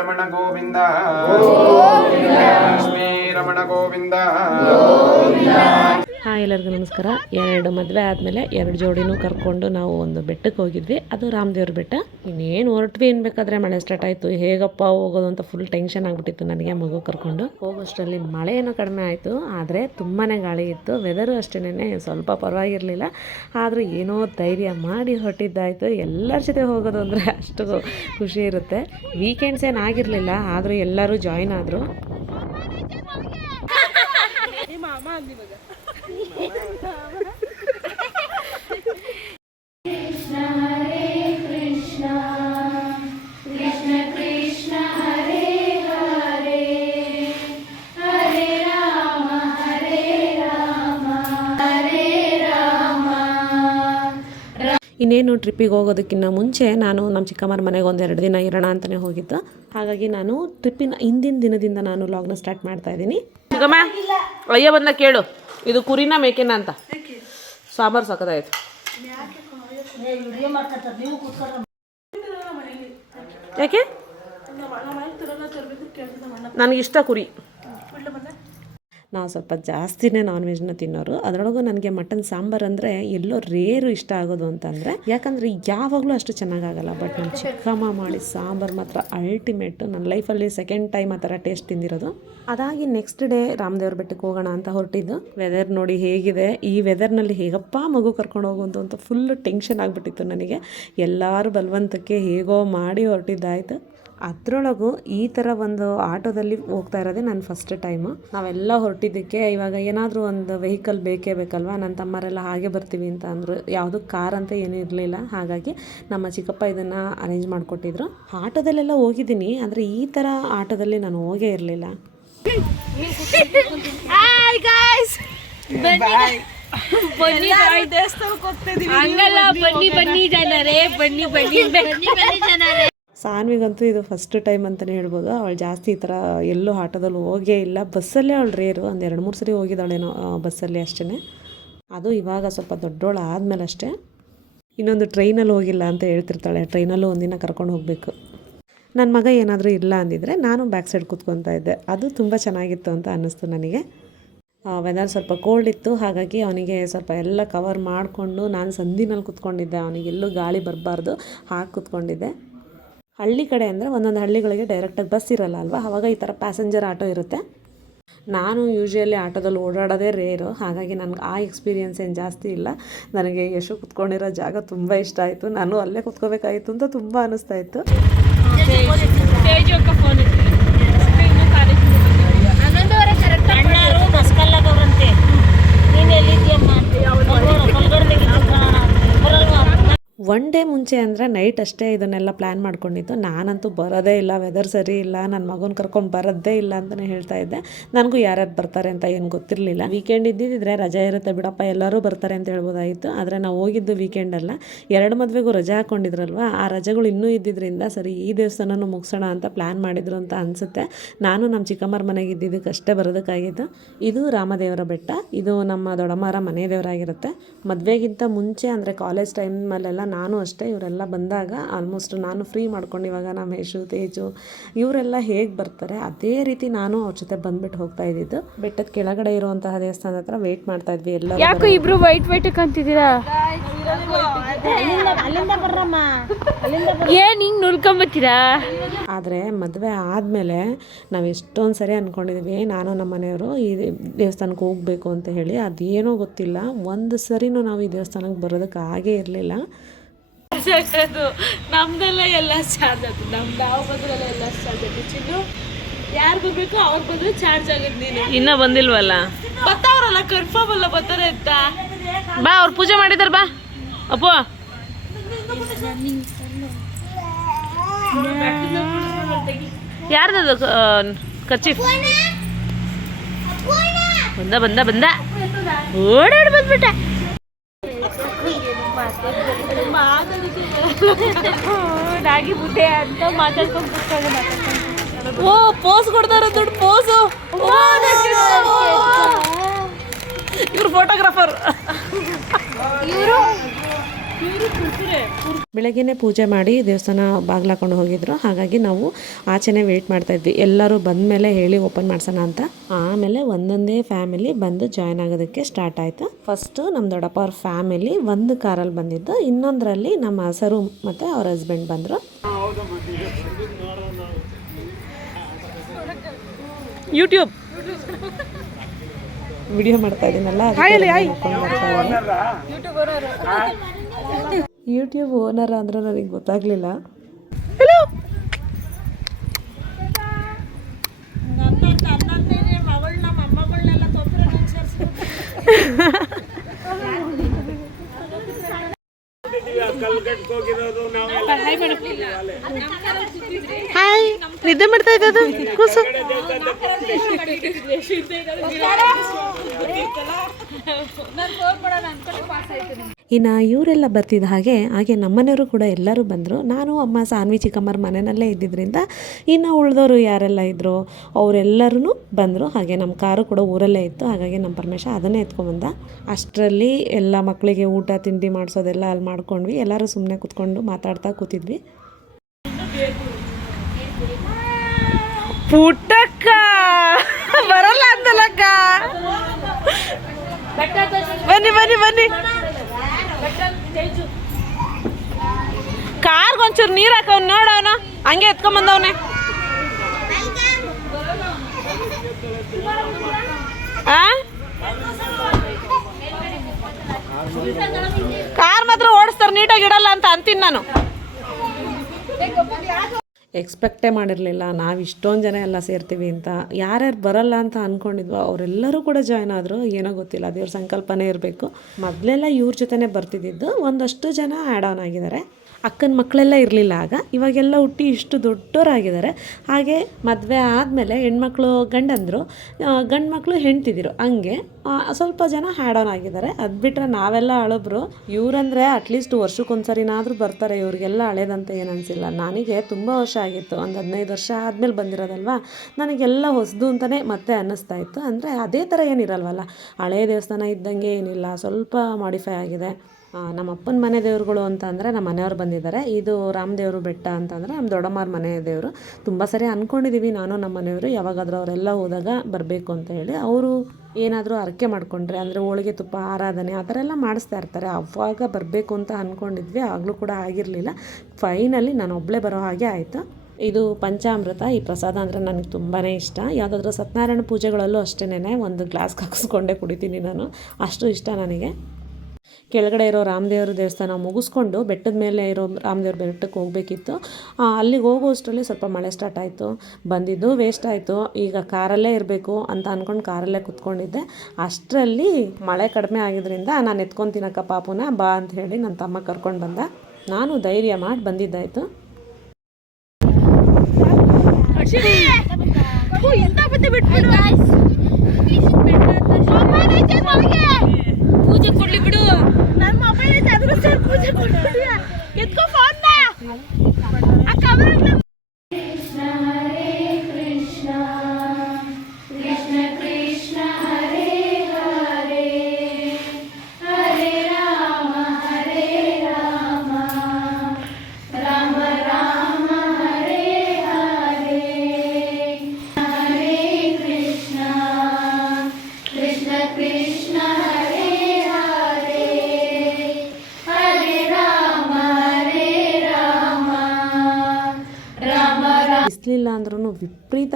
రమణ గోవింద. లక్ష్మీ రమణ గోవింద. ಎಲ್ಲರಿಗೂ ನಮಸ್ಕಾರ. ಎರಡು ಮದುವೆ ಆದಮೇಲೆ ಎರಡು ಜೋಡಿನೂ ಕರ್ಕೊಂಡು ನಾವು ಒಂದು ಬೆಟ್ಟಕ್ಕೆ ಹೋಗಿದ್ವಿ. ಅದು ರಾಮದೇವ್ರ ಬೆಟ್ಟ. ಇನ್ನೇನು ಹೊರಟ್ವಿ ಅನ್ಬೇಕಾದ್ರೆ ಮಳೆ ಸ್ಟಾರ್ಟ್ ಆಯಿತು. ಹೇಗಪ್ಪ ಹೋಗೋದು ಅಂತ ಫುಲ್ ಟೆನ್ಷನ್ ಆಗಿಬಿಟ್ಟಿತ್ತು ನನಗೆ ಮಗು ಕರ್ಕೊಂಡು. ಹೋಗೋಷ್ಟರಲ್ಲಿ ಮಳೆ ಏನೋ ಕಡಿಮೆ ಆಯಿತು. ಆದರೆ ತುಂಬಾ ಗಾಳಿ ಇತ್ತು. ವೆದರು ಅಷ್ಟೇ ಸ್ವಲ್ಪ ಪರವಾಗಿರಲಿಲ್ಲ. ಆದರೂ ಏನೋ ಧೈರ್ಯ ಮಾಡಿ ಹೊರಟಿದ್ದಾಯಿತು. ಎಲ್ಲರ ಜೊತೆ ಹೋಗೋದು ಅಂದರೆ ಅಷ್ಟು ಖುಷಿ ಇರುತ್ತೆ. ವೀಕೆಂಡ್ಸ್ ಏನು ಆಗಿರಲಿಲ್ಲ. ಆದರೂ ಎಲ್ಲರೂ ಜಾಯ್ನ್ ಆದರು. ಇನ್ನೇನು ಟ್ರಿಪ್ಪಿಗೆ ಹೋಗೋದಕ್ಕಿಂತ ಮುಂಚೆ ನಾನು ನಮ್ಮ ಚಿಕ್ಕಮ್ಮರ ಮನೆಗೆ ಒಂದು ಎರಡು ದಿನ ಇರೋಣ ಅಂತಲೇ ಹೋಗಿದ್ದು. ಹಾಗಾಗಿ ನಾನು ಟ್ರಿಪ್ಪಿನ ಹಿಂದಿನ ದಿನದಿಂದ ನಾನು ಲಾಗ್ನ ಸ್ಟಾರ್ಟ್ ಮಾಡ್ತಾ ಇದ್ದೀನಿ. ಚಿಕ್ಕಮ್ಮ, ಅಯ್ಯ ಬಂದ ಕೇಳು. ಇದು ಕುರಿನ ಮೇಕೆನ ಅಂತ. ಸಾಂಬಾರು ಸಾಕದಾಯ್ತು. ಯಾಕೆ? ನನಗಿಷ್ಟ ಕುರಿ. ನಾವು ಸ್ವಲ್ಪ ಜಾಸ್ತಿನೇ ನಾನ್ ವೆಜ್ನ ತಿನ್ನೋರು. ಅದರೊಳಗೂ ನನಗೆ ಮಟನ್ ಸಾಂಬಾರು ಅಂದರೆ ಎಲ್ಲೋ ರೇರು ಇಷ್ಟ ಆಗೋದು ಅಂತಂದರೆ, ಯಾಕಂದರೆ ಯಾವಾಗಲೂ ಅಷ್ಟು ಚೆನ್ನಾಗಾಗಲ್ಲ. ಬಟ್ ನಮ್ಮ ಚಿಕ್ಕಮ್ಮ ಮಾಡಿ ಸಾಂಬಾರು ಮಾತ್ರ ಅಲ್ಟಿಮೇಟ್ ನನ್ನ ಲೈಫಲ್ಲಿ ಸೆಕೆಂಡ್ ಟೈಮ್ ಆ ಥರ ಟೇಸ್ಟ್ ತಿಂದಿರೋದು. ಅದಾಗಿ ನೆಕ್ಸ್ಟ್ ಡೇ ರಾಮದೇವ್ರ ಬೆಟ್ಟಕ್ಕೆ ಹೋಗೋಣ ಅಂತ ಹೊರಟಿದ್ದು. ವೆದರ್ ನೋಡಿ ಹೇಗಿದೆ. ಈ ವೆದರ್ನಲ್ಲಿ ಹೇಗಪ್ಪ ಮಗು ಕರ್ಕೊಂಡು ಹೋಗುವಂತ ಅಂತ ಫುಲ್ ಟೆನ್ಷನ್ ಆಗಿಬಿಟ್ಟಿತ್ತು ನನಗೆ. ಎಲ್ಲರೂ ಬಲವಂತಕ್ಕೆ ಹೇಗೋ ಮಾಡಿ ಹೊರಟಿದ್ದಾಯ್ತು. ಅದರೊಳಗು ಈ ಥರ ಒಂದು ಆಟೋದಲ್ಲಿ ಹೋಗ್ತಾ ಇರೋದೇ ನನ್ನ ಫಸ್ಟ್ ಟೈಮು ನಾವೆಲ್ಲ ಹೊರಟಿದ್ದಕ್ಕೆ ಇವಾಗ ಏನಾದರೂ ಒಂದು ವೆಹಿಕಲ್ ಬೇಕೇ ಬೇಕಲ್ವಾ? ನನ್ನ ತಮ್ಮರೆಲ್ಲ ಹಾಗೆ ಬರ್ತೀವಿ ಅಂತ ಅಂದರು. ಯಾವುದು ಕಾರ್ ಅಂತ ಏನೂ ಇರಲಿಲ್ಲ. ಹಾಗಾಗಿ ನಮ್ಮ ಚಿಕ್ಕಪ್ಪ ಇದನ್ನು ಅರೇಂಜ್ ಮಾಡಿಕೊಟ್ಟಿದ್ರು. ಆಟೋದಲ್ಲೆಲ್ಲ ಹೋಗಿದ್ದೀನಿ. ಆದರೆ ಈ ಥರ ಆಟೋದಲ್ಲಿ ನಾನು ಹೋಗೇ ಇರಲಿಲ್ಲ. ಬನ್ನಿ. ಬನ್ನಿ ಬನ್ನಿ ಜನರೇ ಬನ್ನಿ ಬನ್ನಿ. ಬನ್ನಿ ಬನ್ನಿ ಜನರೇ. ಸಾನ್ವಿಗಂತೂ ಇದು ಫಸ್ಟ್ ಟೈಮ್ ಅಂತಲೇ ಹೇಳ್ಬೋದು. ಅವಳು ಜಾಸ್ತಿ ಈ ಥರ ಎಲ್ಲೂ ಆಟೋದಲ್ಲಿ ಹೋಗೇ ಇಲ್ಲ. ಬಸ್ಸಲ್ಲೇ ಅವಳು ರೇರು. ಒಂದು ಎರಡು ಮೂರು ಸರಿ ಹೋಗಿದ್ದಾಳೇನೋ ಬಸ್ಸಲ್ಲಿ ಅಷ್ಟೇ ಅದು ಇವಾಗ ಸ್ವಲ್ಪ ದೊಡ್ಡೋಳು ಆದಮೇಲೆ ಅಷ್ಟೇ. ಇನ್ನೊಂದು ಟ್ರೈನಲ್ಲಿ ಹೋಗಿಲ್ಲ ಅಂತ ಹೇಳ್ತಿರ್ತಾಳೆ. ಟ್ರೈನಲ್ಲೂ ಒಂದಿನ ಕರ್ಕೊಂಡು ಹೋಗಬೇಕು. ನನ್ನ ಮಗ ಏನಾದರೂ ಇಲ್ಲ ಅಂದಿದ್ರೆ ನಾನು ಬ್ಯಾಕ್ ಸೈಡ್ ಕೂತ್ಕೊತಾ ಇದ್ದೆ. ಅದು ತುಂಬ ಚೆನ್ನಾಗಿತ್ತು ಅಂತ ಅನ್ನಿಸ್ತು ನನಗೆ. ವೆದರ್ ಸ್ವಲ್ಪ ಕೋಲ್ಡ್ ಇತ್ತು. ಹಾಗಾಗಿ ಅವನಿಗೆ ಸ್ವಲ್ಪ ಎಲ್ಲ ಕವರ್ ಮಾಡಿಕೊಂಡು ನಾನು ಸಂದಿನಲ್ಲಿ ಕೂತ್ಕೊಂಡಿದ್ದೆ. ಅವನಿಗೆಲ್ಲೂ ಗಾಳಿ ಬರಬಾರ್ದು. ಹಾಕಿ ಕೂತ್ಕೊಂಡಿದ್ದೆ. ಹಳ್ಳಿ ಕಡೆ ಅಂದರೆ ಒಂದೊಂದು ಹಳ್ಳಿಗಳಿಗೆ ಡೈರೆಕ್ಟಾಗಿ ಬಸ್ ಇರಲ್ಲ ಅಲ್ವಾ? ಆವಾಗ ಈ ಥರ ಪ್ಯಾಸೆಂಜರ್ ಆಟೋ ಇರುತ್ತೆ. ನಾನು ಯೂಶ್ವಲಿ ಆಟೋದಲ್ಲಿ ಓಡಾಡೋದೇ ರೇರು ಹಾಗಾಗಿ ನನಗೆ ಆ ಎಕ್ಸ್ಪೀರಿಯನ್ಸ್ ಏನು ಜಾಸ್ತಿ ಇಲ್ಲ. ನನಗೆ ಯಶು ಕುತ್ಕೊಂಡಿರೋ ಜಾಗ ತುಂಬ ಇಷ್ಟ ಆಯಿತು. ನಾನು ಅಲ್ಲೇ ಕುತ್ಕೋಬೇಕಾಗಿತ್ತು ಅಂತ ತುಂಬ ಅನ್ನಿಸ್ತಾ ಇತ್ತು. ಒನ್ ಡೇ ಮುಂಚೆ ಅಂದರೆ ನೈಟ್ ಅಷ್ಟೇ ಇದನ್ನೆಲ್ಲ ಪ್ಲ್ಯಾನ್ ಮಾಡ್ಕೊಂಡಿದ್ದು. ನಾನಂತೂ ಬರೋದೇ ಇಲ್ಲ ವೆದರ್ ಸರಿ ಇಲ್ಲ ನನ್ನ ಮಗನ ಕರ್ಕೊಂಡು ಬರೋದೇ ಇಲ್ಲ ಅಂತಲೇ ಹೇಳ್ತಾ ಇದ್ದೆ. ನನಗೂ ಯಾರ್ಯಾರು ಬರ್ತಾರೆ ಅಂತ ಏನು ಗೊತ್ತಿರಲಿಲ್ಲ. ವೀಕೆಂಡ್ ಇದ್ದಿದ್ದರೆ ರಜೆ ಇರುತ್ತೆ ಬಿಡಪ್ಪ, ಎಲ್ಲರೂ ಬರ್ತಾರೆ ಅಂತ ಹೇಳ್ಬೋದಾಗಿತ್ತು ಆದರೆ ನಾವು ಹೋಗಿದ್ದು ವೀಕೆಂಡಲ್ಲ ಎರಡು ಮದುವೆಗೂ ರಜಾ ಹಾಕ್ಕೊಂಡಿದ್ರಲ್ವ ಆ ರಜೆಗಳು ಇನ್ನೂ ಇದ್ದಿದ್ದರಿಂದ ಸರಿ ಈ ದೇವಸ್ಥಾನನೂ ಮುಗಿಸೋಣ ಅಂತ ಪ್ಲ್ಯಾನ್ ಮಾಡಿದ್ರು ಅಂತ ಅನಿಸುತ್ತೆ. ನಾನು ನಮ್ಮ ಚಿಕ್ಕಮ್ಮರ ಮನೆಗೆ ಇದ್ದಿದ್ದಕ್ಕೆ ಅಷ್ಟೇ ಬರೋದಕ್ಕಾಗಿದ್ದು ಇದು ರಾಮದೇವರ ಬೆಟ್ಟ. ಇದು ನಮ್ಮ ದೊಡ್ಡಮ್ಮರ ಮನೆ ದೇವರಾಗಿರುತ್ತೆ. ಮದುವೆಗಿಂತ ಮುಂಚೆ ಅಂದರೆ ಕಾಲೇಜ್ ಟೈಮಲ್ಲೆಲ್ಲ ನಾನು ಅಷ್ಟೇ ಇವರೆಲ್ಲ ಬಂದಾಗ ಆಲ್ಮೋಸ್ಟ್ ನಾನು ಫ್ರೀ ಮಾಡ್ಕೊಂಡು ಇವಾಗ ನಮ್ಮ ಯಶು ತೇಜು ಇವರೆಲ್ಲ ಹೇಗೆ ಬರ್ತಾರೆ ಅದೇ ರೀತಿ ನಾನು ಅವ್ರ ಜೊತೆ ಬಂದ್ಬಿಟ್ಟು ಹೋಗ್ತಾ ಇದ್ದಿದ್ದು. ಬೆಟ್ಟದ ಕೆಳಗಡೆ ಇರುವಂತಹ ದೇವಸ್ಥಾನದ ಹತ್ರ ವೇಟ್ ಮಾಡ್ತಾ ಇದ್ವಿ ಎಲ್ಲ ಯಾಕೋ ಇಬ್ರು ವೈಟ್ ವೈಟ್ ಅಂತಿದ್ದೀರಾ ಏನ್ ಹಿಂಗ್ ನುಲ್ಕೊಂಬತ್ತೀರಾ? ಆದರೆ ಮದುವೆ ಆದಮೇಲೆ ನಾವು ಎಷ್ಟೊಂದು ಸರಿ ಅಂದ್ಕೊಂಡಿದ್ವಿ ನಾನು ನಮ್ಮ ಮನೆಯವರು ಈ ದೇವಸ್ಥಾನಕ್ಕೆ ಹೋಗಬೇಕು ಅಂತ ಹೇಳಿ ಅದೇನೋ ಗೊತ್ತಿಲ್ಲ. ಒಂದು ಸರಿನೂ ನಾವು ಈ ದೇವಸ್ಥಾನಕ್ಕೆ ಬರೋದಕ್ಕೆ ಆಗೇ ಇರಲಿಲ್ಲ. ನಮ್ದೆಲ್ಲ ಎಲ್ಲ ಚಾರ್ಜ್ ಆಗುತ್ತೆ ನಮ್ದು ನಾವು ಬಂದ್ರೆಲ್ಲ ಎಲ್ಲ ಚಾರ್ಜ್ ಆಗುತ್ತೆ ಚಿನ್ನು ಯಾರು ಬರ್ಬೇಕು ಅವ್ರು ಬಂದ್ರೆ ಚಾರ್ಜ್ ಆಗುತ್ತೆ ನೀನು. ಇನ್ನೂ ಬಂದಿಲ್ವಲ್ಲ? ಬರ್ತಾವ್ರಲ್ಲ ಕನ್ಫರ್ಮ್ ಅಲ್ಲ ಬರ್ತಾರೆ ಅಂತ. ಬಾ ಅವ್ರು ಪೂಜೆ ಮಾಡಿದಾರೆ ಬಾ. ಅಪ್ಪು. ಯಾರ್ದದು ಕರ್ಚೀಫ್ ಬಂದ ಬಂದ ಬಂದ. ಓಡಾಡಿ ಬಂದ್ಬಿಟ್ಟ. ರಾಗಿ ಮುದ್ದೆ ಅಂತ ಮಾತಾಡ್ಕೊಂಡು ಓ ಪೋಸ್ ಕೊಡ್ತಾರ ದೊಡ್ಡ ಪೋಸು ಇವ್ರು ಫೋಟೋಗ್ರಾಫರ್ ಇವರು ಬೆಳಗ್ಗೆನೇ ಪೂಜೆ ಮಾಡಿ ದೇವಸ್ಥಾನ ಬಾಗ್ಲಾಕೊಂಡು ಹೋಗಿದ್ರು. ಹಾಗಾಗಿ ನಾವು ಆಚೆನೆ ವೆಯ್ಟ್ ಮಾಡ್ತಾ ಇದ್ವಿ. ಎಲ್ಲರೂ ಬಂದ ಮೇಲೆ ಹೇಳಿ ಓಪನ್ ಮಾಡ್ಸೋಣ ಅಂತ. ಆಮೇಲೆ ಒಂದೊಂದೇ ಫ್ಯಾಮಿಲಿ ಬಂದು ಜಾಯ್ನ್ ಆಗೋದಕ್ಕೆ ಸ್ಟಾರ್ಟ್ ಆಯಿತು. ಫಸ್ಟು ನಮ್ಮ ದೊಡ್ಡಪ್ಪ ಅವ್ರ ಫ್ಯಾಮಿಲಿ ಒಂದು ಕಾರಲ್ಲಿ ಬಂದಿದ್ದು. ಇನ್ನೊಂದರಲ್ಲಿ ನಮ್ಮ ಹಸರು ಮತ್ತು ಅವ್ರ ಹಸ್ಬೆಂಡ್ ಬಂದರು. ಯೂಟ್ಯೂಬ್ ವಿಡಿಯೋ ಮಾಡ್ತಾ ಇದ್ದೀನಲ್ಲ ಯೂಟ್ಯೂಬ್ ಓನರ್ ಅಂದ್ರೆ ನನಗೆ ಗೊತ್ತಾಗ್ಲಿಲ್ಲ. ಹಾಯ್ ನಿದ್ದೆ ಮಾಡ್ತಾ ಇದ್ದದು ಕೂಸು. ಇನ್ನು ಇವರೆಲ್ಲ ಬರ್ತಿದ್ದ ಹಾಗೆ ಹಾಗೆ ನಮ್ಮನೆಯವರು ಕೂಡ ಎಲ್ಲರೂ ಬಂದರು. ನಾನು, ಅಮ್ಮ, ಸಾನ್ವಿ, ಚಿಕ್ಕಮ್ಮರ ಮನೆಯಲ್ಲೇ ಇದ್ದಿದ್ದರಿಂದ ಇನ್ನು ಉಳಿದವರು ಯಾರೆಲ್ಲ ಇದ್ದರು ಅವರೆಲ್ಲರೂ ಬಂದರು. ಹಾಗೆ ನಮ್ಮ ಕಾರು ಕೂಡ ಊರಲ್ಲೇ ಇತ್ತು. ಹಾಗಾಗಿ ನಮ್ಮ ಪರಮೇಶ ಅದನ್ನೇ ಎತ್ಕೊಂಡ್ಬಂದ ಅಷ್ಟರಲ್ಲಿ ಎಲ್ಲ ಮಕ್ಕಳಿಗೆ ಊಟ, ತಿಂಡಿ ಮಾಡಿಸೋದೆಲ್ಲ ಅಲ್ಲಿ ಮಾಡ್ಕೊಂಡ್ವಿ. ಎಲ್ಲರೂ ಸುಮ್ಮನೆ ಕೂತ್ಕೊಂಡು ಮಾತಾಡ್ತಾ ಕೂತಿದ್ವಿ. ಪುಟ್ಟಕ್ಕ! ಬರಲ್ಲ ಅಂತಲಕ್ಕ ಬನ್ನಿ ಬನ್ನಿ ಬನ್ನಿ. ಕಾರ್ಗೆ ಒಂಚೂರು ನೀರು ಹಾಕವ್ ನೋಡವನ. ಹಂಗೆ ಎತ್ಕೊಂಬಂದವನೆ ಆ? ಕಾರ್ ಮಾತ್ರ ಓಡಿಸ್ತಾರೆ, ನೀಟಾಗಿ ಇಡಲ್ಲ ಅಂತ ಅಂತೀನಿ ನಾನು. ಎಕ್ಸ್ಪೆಕ್ಟೇ ಮಾಡಿರಲಿಲ್ಲ, ನಾವು ಇಷ್ಟೊಂದು ಜನ ಎಲ್ಲ ಸೇರ್ತೀವಿ ಅಂತ. ಯಾರ್ಯಾರು ಬರಲ್ಲ ಅಂತ ಅಂದ್ಕೊಂಡಿದ್ವೋ ಅವರೆಲ್ಲರೂ ಕೂಡ ಜಾಯ್ನ್ ಆದರು, ಏನೋ ಗೊತ್ತಿಲ್ಲ, ದೇವ್ರ ಸಂಕಲ್ಪನೇ ಇರಬೇಕು. ಮೊದಲೆಲ್ಲ ಇವ್ರ ಜೊತೆನೇ ಬರ್ತಿದ್ದಿದ್ದು, ಒಂದಷ್ಟು ಜನ ಆ್ಯಡ್ ಆನ್ ಆಗಿದ್ದಾರೆ. ಅಕ್ಕನ ಮಕ್ಕಳೆಲ್ಲ ಇರಲಿಲ್ಲ ಆಗ. ಇವಾಗೆಲ್ಲ ಹುಟ್ಟಿ ಇಷ್ಟು ದೊಡ್ಡವರಾಗಿದ್ದಾರೆ ಹಾಗೆ ಮದುವೆ ಆದಮೇಲೆ ಹೆಣ್ಮಕ್ಳು ಗಂಡಂದರು. ಗಂಡು ಮಕ್ಕಳು ಹೆಣ್ತಿದ್ರು ಹಂಗೆ ಸ್ವಲ್ಪ ಜನ ಹ್ಯಾಡ್ ಆನ್ ಆಗಿದ್ದಾರೆ. ಅದು ಬಿಟ್ಟರೆ ನಾವೆಲ್ಲ ಹಳಬ್ರು. ಇವರಂದರೆ ಅಟ್ಲೀಸ್ಟ್ ವರ್ಷಕ್ಕೊಂದ್ಸರಿನಾದರೂ ಬರ್ತಾರೆ. ಇವ್ರಿಗೆಲ್ಲ ಹಳೇದಂತ ಏನು ಅನಿಸಿಲ್ಲ. ನನಗೆ ತುಂಬ ವರ್ಷ ಆಗಿತ್ತು. ಒಂದು ಹದಿನೈದು ವರ್ಷ ಆದಮೇಲೆ ಬಂದಿರೋದಲ್ವಾ? ನನಗೆಲ್ಲ ಹೊಸದು ಅಂತಲೇ ಮತ್ತೆ ಅನ್ನಿಸ್ತಾ ಇತ್ತು. ಅಂದರೆ ಅದೇ ಥರ ಏನಿರಲ್ವಲ್ಲ. ಹಳೇ ದೇವಸ್ಥಾನ ಇದ್ದಂಗೆ ಏನಿಲ್ಲ. ಸ್ವಲ್ಪ ಮಾಡಿಫೈ ಆಗಿದೆ. ನಮ್ಮ ಅಪ್ಪನ ಮನೆ ದೇವ್ರುಗಳು ಅಂತ ಅಂದರೆ ನಮ್ಮ ಮನೆಯವ್ರು ಬಂದಿದ್ದಾರೆ. ಇದು ರಾಮದೇವರು ಬೆಟ್ಟ ಅಂತಂದರೆ ನಮ್ಮ ದೊಡ್ಡಮ್ಮರ ಮನೆ ದೇವರು. ತುಂಬ ಸರಿ ಅಂದ್ಕೊಂಡಿದ್ದೀವಿ ನಾನು ನಮ್ಮ ಮನೆಯವರು, ಯಾವಾಗಾದರೂ ಅವರೆಲ್ಲ ಹೋದಾಗ ಬರಬೇಕು ಅಂತ ಹೇಳಿ ಅವರು ಏನಾದರೂ ಹರಕೆ ಮಾಡ್ಕೊಂಡ್ರೆ, ಅಂದರೆ ಹೋಳಿಗೆ ತುಪ್ಪ, ಆರಾಧನೆ ಆ ಥರ ಎಲ್ಲ ಮಾಡಿಸ್ತಾ ಇರ್ತಾರೆ. ಅವಾಗ ಬರಬೇಕು ಅಂತ ಅಂದ್ಕೊಂಡಿದ್ವಿ ಆಗಲೂ ಕೂಡ ಆಗಿರಲಿಲ್ಲ. ಫೈನಲಿ ನಾನು ಒಬ್ಬಳೇ ಬರೋ ಹಾಗೆ ಆಯಿತು. ಇದು ಪಂಚಾಮೃತ, ಈ ಪ್ರಸಾದ ಅಂದರೆ ನನಗೆ ತುಂಬಾ ಇಷ್ಟ. ಯಾವುದಾದ್ರೂ ಸತ್ಯನಾರಾಯಣ ಪೂಜೆಗಳಲ್ಲೂ ಅಷ್ಟೇನೆ ಒಂದು ಗ್ಲಾಸ್ ಹಾಕಿಸ್ಕೊಂಡೇ ಕುಡಿತೀನಿ ನಾನು. ಅಷ್ಟು ಇಷ್ಟ ನನಗೆ. ಕೆಳಗಡೆ ಇರೋ ರಾಮದೇವರ ದೇವಸ್ಥಾನ ಮುಗಿಸ್ಕೊಂಡು ಬೆಟ್ಟದ ಮೇಲೆ ಇರೋ ರಾಮದೇವ್ರ ಬೆಟ್ಟಕ್ಕೆ ಹೋಗಬೇಕಿತ್ತು. ಅಲ್ಲಿಗೆ ಹೋಗೋ ಅಷ್ಟರಲ್ಲಿ ಸ್ವಲ್ಪ ಮಳೆ ಸ್ಟಾರ್ಟ್ ಆಯಿತು. ಬಂದಿದ್ದು ವೇಸ್ಟ್ ಆಯಿತು. ಈಗ ಕಾರಲ್ಲೇ ಇರಬೇಕು ಅಂತ ಅಂದ್ಕೊಂಡು ಕಾರಲ್ಲೇ ಕುತ್ಕೊಂಡಿದ್ದೆ. ಅಷ್ಟರಲ್ಲಿ ಮಳೆ ಕಡಿಮೆ ಆಗಿದ್ದರಿಂದ ನಾನು ಎತ್ಕೊತೀನಕ್ಕ ಪಾಪುನ ಬಾ ಅಂತ ಹೇಳಿ ನನ್ನ ತಮ್ಮ ಕರ್ಕೊಂಡು ಬಂದ. ನಾನು ಧೈರ್ಯ ಮಾಡಿ ಬಂದಿದ್ದಾಯಿತು. ಪೂಜೆ ಕೊಡ್ಲಿ ಬಿಡು. ಮೊಬೈಲ್ ಐತೆ ಅದ್ರ ಸರ್ ಪೂಜೆ ಕೊಡ್ತೀಯ?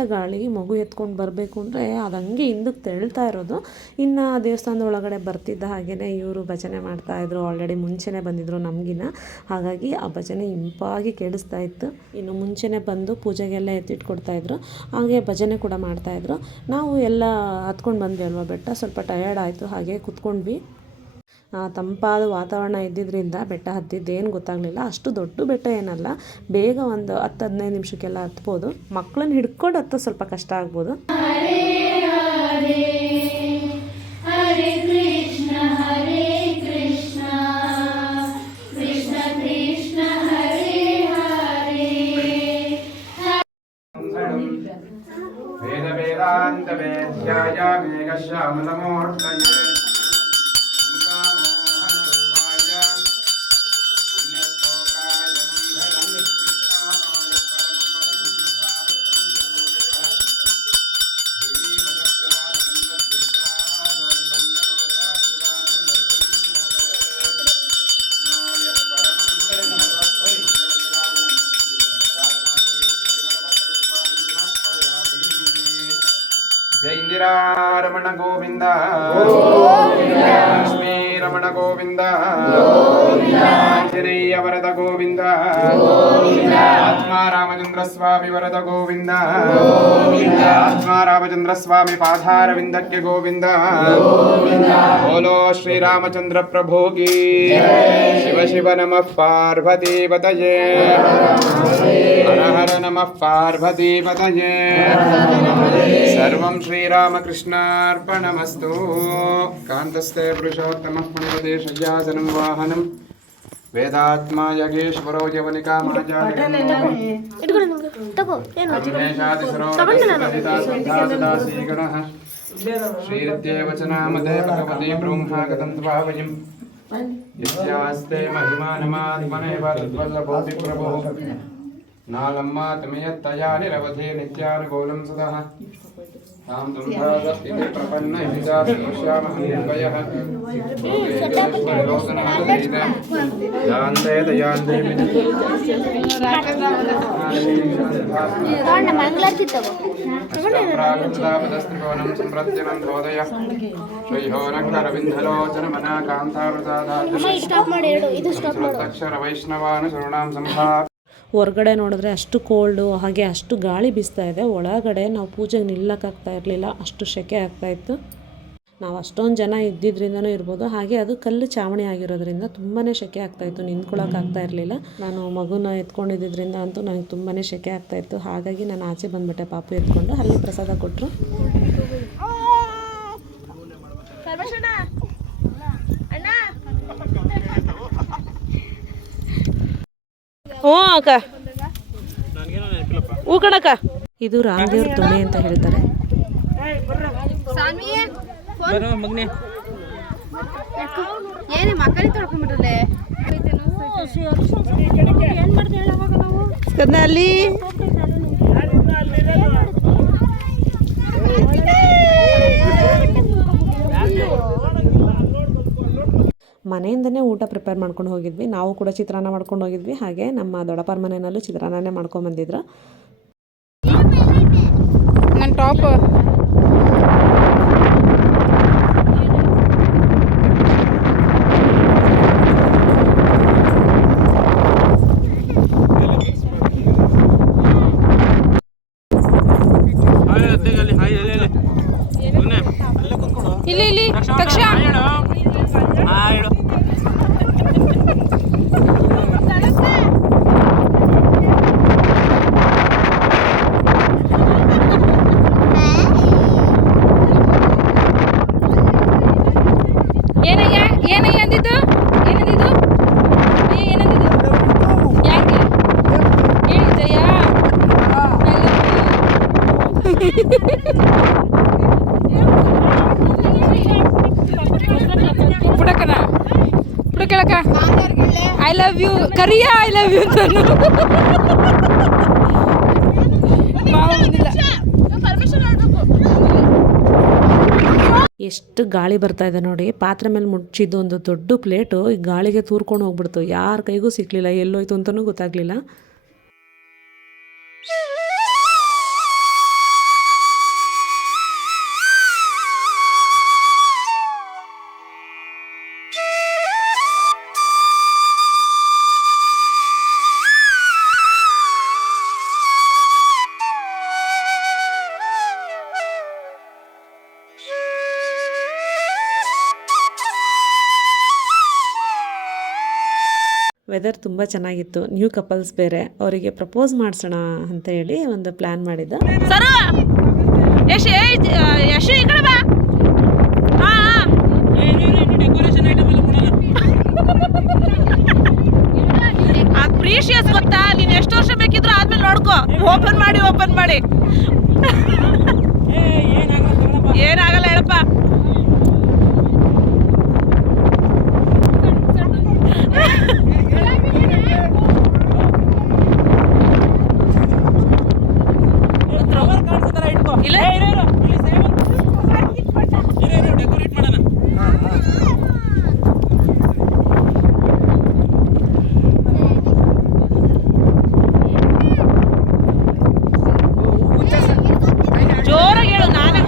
ವಿಪರೀತ ಗಾಳಿ ಮಗು ಎತ್ಕೊಂಡು ಬರಬೇಕು ಅಂದರೆ ಅದು ಹಂಗೆ ಹಿಂದಕ್ಕೆ ತೆಳ್ತಾ ಇರೋದು. ಇನ್ನು ದೇವಸ್ಥಾನದ ಒಳಗಡೆ ಬರ್ತಿದ್ದ ಹಾಗೆಯೇ ಇವರು ಭಜನೆ ಮಾಡ್ತಾಯಿದ್ರು ಆಲ್ರೆಡಿ ಮುಂಚೆನೇ ಬಂದಿದ್ದರು ನಮಗಿನ ಹಾಗಾಗಿ ಆ ಭಜನೆ ಇಂಪಾಗಿ ಕೇಳಿಸ್ತಾ ಇತ್ತು. ಇನ್ನು ಮುಂಚೆನೇ ಬಂದು ಪೂಜೆಗೆಲ್ಲ ಎತ್ತಿಟ್ಕೊಡ್ತಾಯಿದ್ರು ಹಾಗೆ ಭಜನೆ ಕೂಡ ಮಾಡ್ತಾಯಿದ್ರು ನಾವು ಎಲ್ಲ ಹತ್ಕೊಂಡು ಬಂದ್ವಿ ಅಲ್ವಾ ಬೆಟ್ಟ? ಸ್ವಲ್ಪ ಟಯರ್ಡ್ ಆಯಿತು. ಹಾಗೆ ಕುತ್ಕೊಂಡ್ವಿ. ತಂಪಾದ ವಾತಾವರಣ ಇದ್ದಿದ್ದರಿಂದ ಬೆಟ್ಟ ಹತ್ತಿದ್ದೇನು ಗೊತ್ತಾಗಲಿಲ್ಲ. ಅಷ್ಟು ದೊಡ್ಡ ಬೆಟ್ಟ ಏನಲ್ಲ ಬೇಗ ಒಂದು ಹತ್ತು ಹದಿನೈದು ನಿಮಿಷಕ್ಕೆಲ್ಲ ಹತ್ಬೋದು. ಮಕ್ಕಳನ್ನ ಹಿಡ್ಕೊಂಡು ಹತ್ತೋ ಸ್ವಲ್ಪ ಕಷ್ಟ ಆಗ್ಬೋದು. ವೇದ ವೇದಾಂತ ವೇದ್ಯಾಯ రమణ గోవింద. లక్ష్మీ రమణ గోవింద. ఆంజనేయ వరద గోవింద. ఆత్మా రామచంద్ర స్వామి వరద గోవింద. ఆత్మా రామచంద్ర స్వామి పాధార విందక్య గోవింద. బోలో శ్రీరామచంద్ర ప్రభుకి శివ శివ నమ పార్వతీపతయే हर हर नमः पार्वतीपतये। सर्वं श्रीरामकृष्णार्पणमस्तु। कान्तस्ते पुरुषोत्तमः पुण्यदेशयासनं वाहनं। वेदात्मा यगेश्वरो यवनिकामाचार्येशादिसरोगणः श्रीरत्येवचनामधे भगवती ब्रह्मागतं त्वावयम् यस्यास्ते महिमानमादिमनेव तद्वल्लभोति प्रभोः నాలమ్మా తమయత్తయా నిరవధే నిత్యానుకూలం సుధా తాం తుంభాదస్తితి ప్రపన్న ఇదిగా స్పృశ్యామహంభయః యాంతే దయాన్దే ప్రాగృతాపదస్త్రికోణం సంప్రత్యనం బోధయ. శ్రీహోరంగరవిందలోచనమనా కాంతారుతాక్షర వైష్ణవాను శృణాం సంభా ಹೊರಗಡೆ ನೋಡಿದ್ರೆ ಅಷ್ಟು ಕೋಲ್ಡು ಹಾಗೆ ಅಷ್ಟು ಗಾಳಿ ಬೀಸ್ತಾ ಇದೆ. ಒಳಗಡೆ ನಾವು ಪೂಜೆಗೆ ನಿಲ್ಲಕ್ಕಾಗ್ತಾ ಇರಲಿಲ್ಲ, ಅಷ್ಟು ಸೆಕೆ ಆಗ್ತಾ ಇತ್ತು. ನಾವು ಅಷ್ಟೊಂದು ಜನ ಇದ್ದಿದ್ರಿಂದನೂ ಇರ್ಬೋದು. ಹಾಗೆ ಅದು ಕಲ್ಲು ಚಾವಣಿ ಆಗಿರೋದ್ರಿಂದ ತುಂಬಾ ಸೆಕೆ ಆಗ್ತಾ ಇತ್ತು ನಿಂತ್ಕೊಳ್ಳೋಕೆ ಆಗ್ತಾ ಇರಲಿಲ್ಲ. ನಾನು ಮಗುನ ಎತ್ಕೊಂಡಿದ್ದರಿಂದ ಅಂತೂ ನನಗೆ ತುಂಬಾ ಸೆಕೆ ಆಗ್ತಾ ಇತ್ತು. ಹಾಗಾಗಿ ನಾನು ಆಚೆ ಬಂದುಬಿಟ್ಟೆ, ಪಾಪು ಎತ್ಕೊಂಡು. ಅಲ್ಲಿ ಪ್ರಸಾದ ಕೊಟ್ಟರು ಸರ್ವೇಶಣ್ಣ ಅಣ್ಣ ಹ್ಞೂ ಅಕ್ಕ. ಹೂ ಕಣಕ್ಕ. ಇದು ರಾಮದೇವ್ರ ದೊಣೆ ಅಂತ ಹೇಳ್ತಾರೆ. ಸ್ವಾಮಿ ಏನೇ ಮಕ್ಕಳಿಗೆ ತೊಳ್ಕೊಂಡ್ಬಿಟ್ರಲ್ಲೇ ಏನ್ ಮಾಡ್ದೆ ಹೇಳವಾಗ ನಾವು ಅಲ್ಲಿ ಮನೆಯಿಂದನೇ ಊಟ ಪ್ರಿಪೇರ್ ಮಾಡ್ಕೊಂಡು ಹೋಗಿದ್ವಿ. ನಾವು ಕೂಡ ಚಿತ್ರಾನ್ನ ಮಾಡ್ಕೊಂಡು ಹೋಗಿದ್ವಿ. ಹಾಗೆ ನಮ್ಮ ದೊಡ್ಡಪ್ಪರ ಮನೆಯಲ್ಲೂ ಚಿತ್ರಾನ್ನನೇ ಮಾಡ್ಕೊಂಡು ಬಂದಿದ್ರು. ನನ್ನ ಟಾಪ್. ಪುಟಕಳಕ I love you Kariya I love you ಎಷ್ಟು ಗಾಳಿ ಬರ್ತಾ ಇದೆ ನೋಡಿ. ಪಾತ್ರೆ ಮೇಲೆ ಮುಚ್ಚಿದ್ದು ಒಂದು ದೊಡ್ಡ ಪ್ಲೇಟು. ಈ ಗಾಳಿಗೆ ತೂರ್ಕೊಂಡು ಹೋಗ್ಬಿಡ್ತು. ಯಾರ ಕೈಗೂ ಸಿಕ್ಕಲಿಲ್ಲ ಎಲ್ಲೋಯ್ತು ಅಂತಲೂ ಗೊತ್ತಾಗಲಿಲ್ಲ. ವೆದರ್ ತುಂಬ ಚೆನ್ನಾಗಿತ್ತು. ನ್ಯೂ ಕಪಲ್ಸ್ ಬೇರೆ. ಅವರಿಗೆ ಪ್ರಪೋಸ್ ಮಾಡಿಸೋಣ ಅಂತ ಹೇಳಿ ಒಂದು ಪ್ಲ್ಯಾನ್ ಮಾಡಿದ್ದು ಸರು ಯಶ್ ಏ, ಯಶು ಈ ಕಡೆ ಬಾ ಹಾ ಅದು ಪ್ರೀಶಿಯಸ್ ಗೊತ್ತಾ ನೀನ್ ಎಷ್ಟು ವರ್ಷ ಬೇಕಿದ್ರು ಆದ್ಮೇಲೆ ನೋಡ್ಕೋ ಓಪನ್ ಮಾಡಿ ಓಪನ್ ಮಾಡಿ ಏನಾಗಲ್ಲ ಹೇಳಪ್ಪ ಇಲ್ಲ ಜೋರಾಗಿ ಹೇಳು ನಾನೇ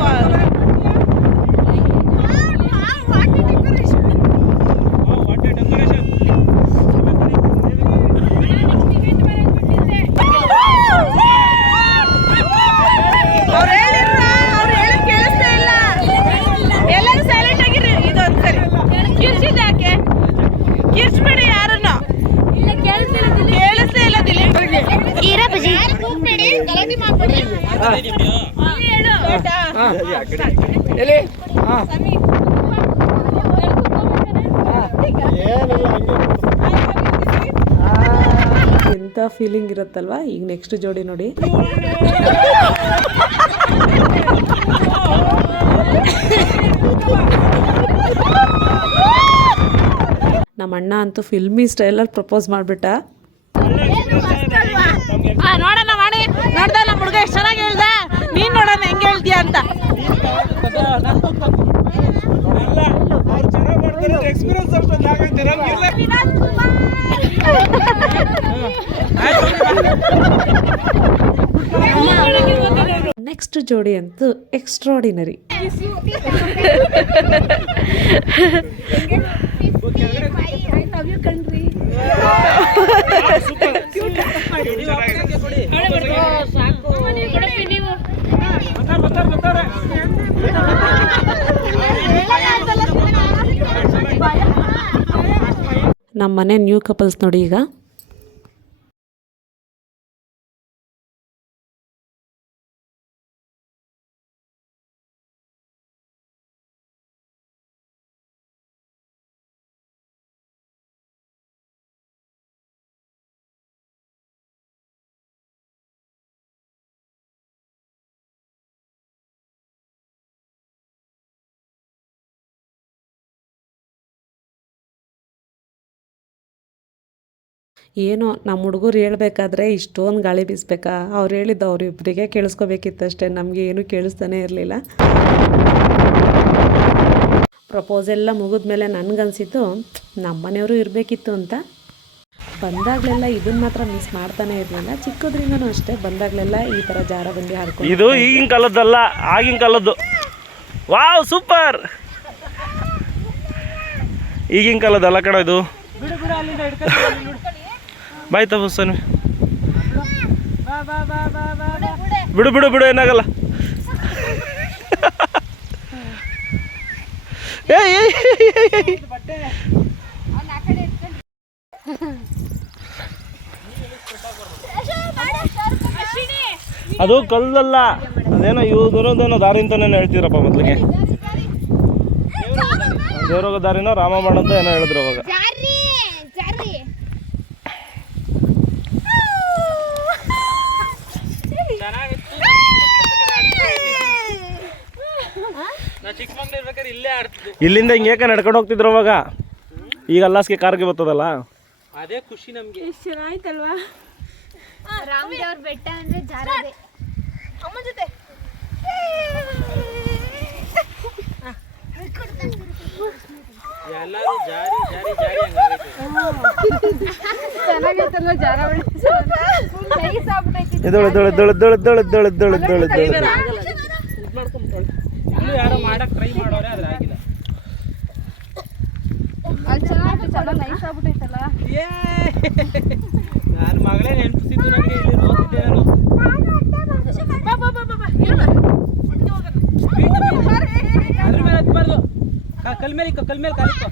ಎಲ್ಲಿ ಹಾ ಎಂಥ ಫೀಲಿಂಗ್ ಇರುತ್ತಲ್ವಾ? ಈಗ ನೆಕ್ಸ್ಟ್ ಜೋಡಿ ನೋಡಿ. ನಮ್ಮ ಅಣ್ಣ ಅಂತೂ ಫಿಲ್ಮಿ ಸ್ಟೈಲಲ್ಲಿ ಪ್ರಪೋಸ್ ಮಾಡಿಬಿಟ್ಟ. ನೋಡೋಣ ಮಾಡಿ. ನೋಡ್ದೆ ನಮ್ಮ ಹುಡುಗ ಎಷ್ಟು ಚೆನ್ನಾಗಿ ಹೇಳ್ದ. ನೀನ್ ನೋಡೋಣ ಹೆಂಗ್ ಹೇಳ್ತೀಯ ಅಂತ. ಎಕ್ಸ್ಪೀರಿಯನ್ಸ್ ನೆಕ್ಸ್ಟ್ ಜೋಡಿ ಅಂತೂ ಎಕ್ಸ್ಟ್ರಾಡಿನರಿ ಕಣ್ರಿ ನಮ್ಮ ಮನೆ ನ್ಯೂ ಕಪಲ್ಸ್ ನೋಡಿ ಈಗ. ಏನೋ ನಮ್ಮ ಹುಡುಗರು ಹೇಳಬೇಕಾದ್ರೆ ಇಷ್ಟೊಂದು ಗಾಳಿ ಬೀಸ್ಬೇಕಾ? ಅವ್ರು ಹೇಳಿದ್ದು ಅವರಿಬ್ಬರಿಗೆ ಕೇಳಿಸ್ಕೋಬೇಕಿತ್ತು ಅಷ್ಟೇ ನಮಗೆ ಏನು ಕೇಳಿಸ್ತಾನೆ ಇರಲಿಲ್ಲ. ಪ್ರಪೋಸ್ ಎಲ್ಲ ಮುಗಿದ್ಮೇಲೆ ನನಗನ್ಸಿತ್ತು ನಮ್ಮ ಮನೆಯವರು ಇರಬೇಕಿತ್ತು ಅಂತ. ಬಂದಾಗಲೆಲ್ಲ ಇದನ್ನ ಮಾತ್ರ ಮಿಸ್ ಮಾಡ್ತಾನೆ ಇರಲಿಲ್ಲ. ಚಿಕ್ಕದ್ರಿಂದನೂ ಅಷ್ಟೇ ಬಂದಾಗಲೆಲ್ಲ ಈ ಥರ ಜಾರ ಬಂಡಿ ಹಾಡ್ಕೊಂಡು ಇದು ಈಗಿನ ಕಾಲದ್ದಲ್ಲ ಆಗಿನ ಕಾಲದ್ದು. Wow super! ಈಗಿನ ಕಾಲದ್ದಲ್ಲ ಕಣ ಇದು. ಬಾಯ್ ತಪಸ್ಸನ್ ಬಿಡು ಬಿಡು ಬಿಡು ಏನಾಗಲ್ಲ. ಅದು ಕಲ್ಲಲ್ಲ. ಅದೇನೋ ಇವ್ರದೇನೋ ದಾರಿ ಅಂತಾನೇನೋ ಹೇಳ್ತೀರಪ್ಪ ಮೊದ್ಲಿಗೆ. ದೇವ್ರೋಗ ದಾರಿನೋ ರಾಮ ಮಾಡಂತ ಏನೋ ಹೇಳಿದ್ರು ಅವಾಗ. ಇಲ್ಲಿಂದ ಹಿಂಗೆ ಏಕೆ ನಡ್ಕೊಂಡು ಹೋಗ್ತಿದ್ರು ಅವಾಗ ಈಗ ಅಲ್ಲಾಸ್ಗೆ ಕಾರ್ಗೆ ಬರ್ತದಲ್ಲ ಚೆನ್ನಾಯ್ತಲ್ವಾ ರಾಮದೇವ್ರ ಬೆಟ್ಟ ಅಂದ್ರೆ ಜಾರದೆ ಅಮ್ಮ ಜೊತೆ ಚೆನ್ನಾಗೈತಲ್ವ ಜಾರ ಆಗ್ಬಿಟ್ಟೈತಲ್ಲ ನಾನು ಮಗಳೇ ನೆನಪಿಸಿದ್ದು ನನಗೆ ಇಲ್ಲಿ ನೋಡ್ತಿದ್ದೆ ನಾನು. ಅದ್ರ ಮೇಲೆ ಹತ್ಬಾರ್ದು. ಕಲ್ ಮೇಲೆ ಕಲ್ ಮೇಲೆ ಕಾಲಿಕ್ಕೋ.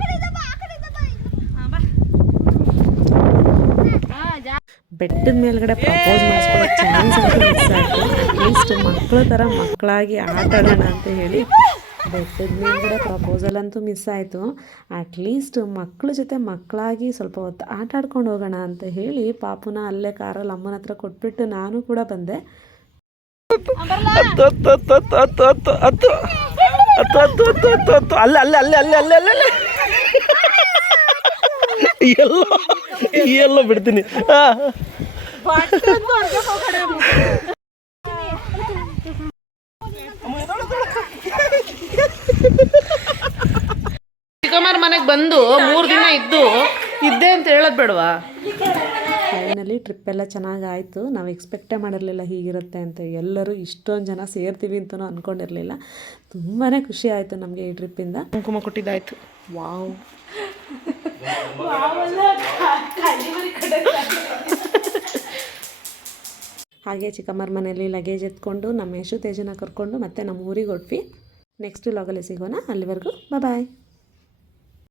ಬೆಟ್ಟದ ಮೇಲ್ಗಡೆ ಪ್ರಪೋಸ್ ಮಾಡಿಸ್ಕೊಳ್ಳೋ ಚಾನ್ಸ್ ಅಂತ ಮಿಸ್ ಆಯಿತು ಅಟ್ಲೀಸ್ಟ್ ಮಕ್ಕಳ ಥರ ಮಕ್ಕಳಾಗಿ ಆಟ ಆಡೋಣ ಅಂತ ಹೇಳಿ. ಬೆಟ್ಟದ ಮೇಲ್ಗಡೆ ಪ್ರಪೋಸಲ್ ಅಂತೂ ಮಿಸ್ ಆಯಿತು. ಅಟ್ಲೀಸ್ಟ್ ಮಕ್ಕಳ ಜೊತೆ ಮಕ್ಕಳಾಗಿ ಸ್ವಲ್ಪ ಹೊತ್ತು ಆಟ ಆಡ್ಕೊಂಡು ಹೋಗೋಣ ಅಂತ ಹೇಳಿ ಪಾಪುನ ಅಲ್ಲೇ ಕಾರಲ್ಲಿ ಅಮ್ಮನ ಹತ್ರ ಕೊಟ್ಬಿಟ್ಟು ನಾನು ಕೂಡ ಬಂದೆ. ಅಲ್ಲ ಅಲ್ಲ ಅಲ್ಲ ಅಲ್ಲ ಅಲ್ಲ ಅಲ್ಲ ಎಲ್ಲೋ ಬಿಡ್ತೀನಿ ಬಂದು ಮೂರು ದಿನ ಇದ್ದು ಇದ್ದೆ ಅಂತ ಹೇಳೋದು ಬೇಡವಾ? ಫೈನಲಿ ಟ್ರಿಪ್ ಎಲ್ಲ ಚೆನ್ನಾಗಿ ಆಯಿತು. ನಾವು ಎಕ್ಸ್ಪೆಕ್ಟೇ ಮಾಡಿರಲಿಲ್ಲ ಹೀಗಿರುತ್ತೆ ಅಂತ. ಎಲ್ಲರೂ ಇಷ್ಟೊಂದು ಜನ ಸೇರ್ತೀವಿ ಅಂತಲೂ ಅಂದ್ಕೊಂಡಿರಲಿಲ್ಲ ತುಂಬಾ ಖುಷಿ ಆಯಿತು ನಮಗೆ ಈ ಟ್ರಿಪ್ಪಿಂದ ಕುಂಕುಮ ಕೊಟ್ಟಿದ್ದಾಯ್ತು. ವಾವ್. ಹಾಗೆ ಚಿಕ್ಕಮ್ಮರ ಮನೆಯಲ್ಲಿ ಲಗೇಜ್ ಎತ್ಕೊಂಡು ನಮ್ಮ ಯಶು ತೇಜನ ಕರ್ಕೊಂಡು ಮತ್ತೆ ನಮ್ಮ ಊರಿಗೆ ಹೊಟ್ವಿ ನೆಕ್ಸ್ಟ್ ಲಾಗಲ್ಲಿ ಸಿಗೋಣ. ಅಲ್ಲಿವರೆಗೂ ಬಾಯ್